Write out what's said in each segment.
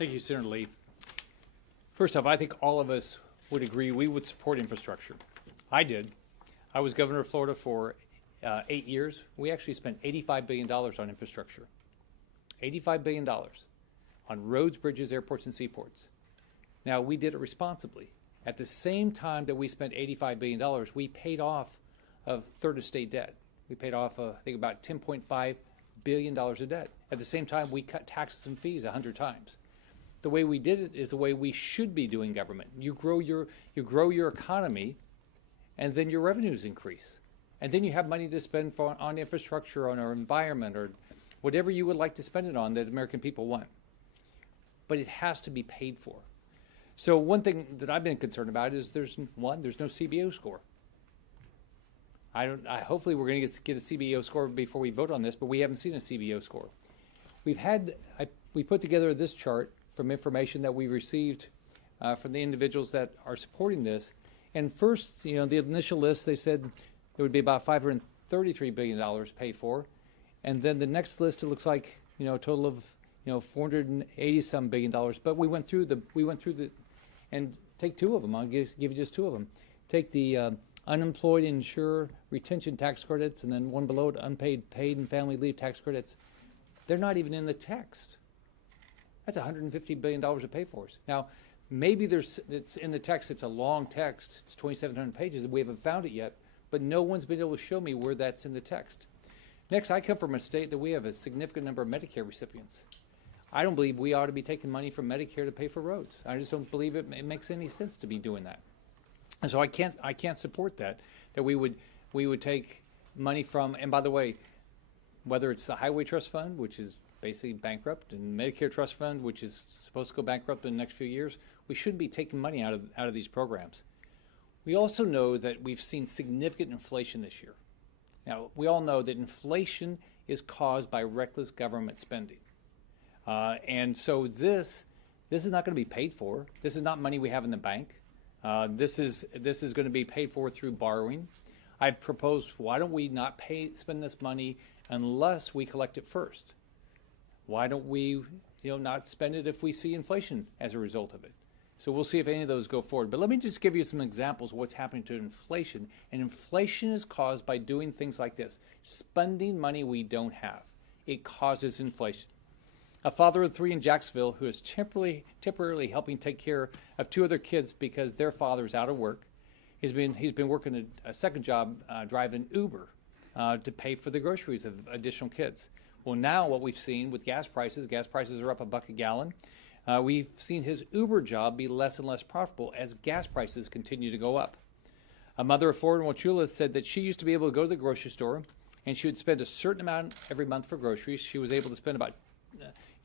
Thank you, Senator Lee. First off, I think all of us would agree we would support infrastructure. I did. I was governor of Florida for 8 years. We actually spent $85 billion on infrastructure. $85 billion on roads, bridges, airports, and seaports. Now, we did it responsibly. At the same time that we spent $85 billion, we paid off of third estate debt. We paid off, I think, about $10.5 billion of debt. At the same time, we cut taxes and fees 100 times. The way we did it is the way we should be doing government. You grow your economy, and then your revenues increase. And then you have money to spend on infrastructure, on our environment, or whatever you would like to spend it on that American people want. But it has to be paid for. So one thing that I've been concerned about is there's no CBO score. Hopefully we're going to get a CBO score before we vote on this, but we haven't seen a CBO score. We put together this chart from information that we received from the individuals that are supporting this. And first, the initial list, they said there would be about $533 billion paid for. And then the next list, it looks like, a total of, $480-some billion. But we went through and take two of them. I'll give you just two of them. Take the unemployed insurer retention tax credits, and then one below it, unpaid paid and family leave tax credits. They're not even in the text. That's $150 billion to pay for us. Now, maybe it's in the text. It's a long text. It's 2,700 pages. We haven't found it yet, but no one's been able to show me where that's in the text. Next, I come from a state that we have a significant number of Medicare recipients. I don't believe we ought to be taking money from Medicare to pay for roads. I just don't believe it makes any sense to be doing that. And so I can't support that we would take money from, and by the way, whether it's the Highway Trust Fund, which is basically bankrupt, and Medicare Trust Fund, which is supposed to go bankrupt in the next few years, we shouldn't be taking money out of these programs. We also know that we've seen significant inflation this year. Now, we all know that inflation is caused by reckless government spending. And so this is not going to be paid for. This is not money we have in the bank. This is going to be paid for through borrowing. I've proposed, why don't we not spend this money unless we collect it first? Why don't we not spend it if we see inflation as a result of it? So we'll see if any of those go forward. But let me just give you some examples of what's happening to inflation. And inflation is caused by doing things like this, spending money we don't have. It causes inflation. A father of 3 in Jacksonville who is temporarily helping take care of 2 other kids because their father is out of work. He's been working a second job driving Uber to pay for the groceries of additional kids. Well, now what we've seen with gas prices are up $1 a gallon. We've seen his Uber job be less and less profitable as gas prices continue to go up. A mother of 4 in Wauchula said that she used to be able to go to the grocery store and she would spend a certain amount every month for groceries. She was able to spend about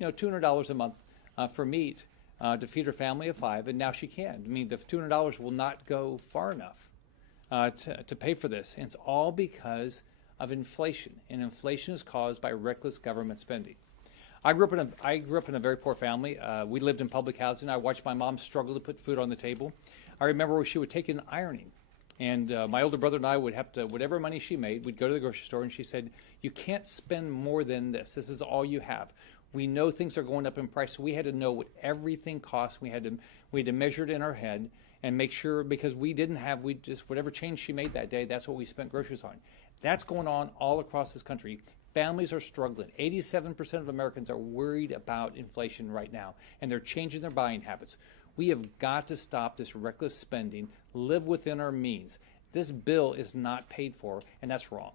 $200 a month for meat to feed her family of 5, and now she can. I mean, the $200 will not go far enough to pay for this. And it's all because of inflation, and inflation is caused by reckless government spending. I grew up in a very poor family. We lived in public housing. I watched my mom struggle to put food on the table. I remember where she would take in ironing, and my older brother and I would have to, whatever money she made, we'd go to the grocery store, and she said, "You can't spend more than this. This is all you have. We know things are going up in price, so we had to know what everything cost. We had to measure it in our head and make sure, because we just whatever change she made that day, that's what we spent groceries on." That's going on all across this country. Families are struggling. 87% of Americans are worried about inflation right now, and they're changing their buying habits. We have got to stop this reckless spending, live within our means. This bill is not paid for, and that's wrong.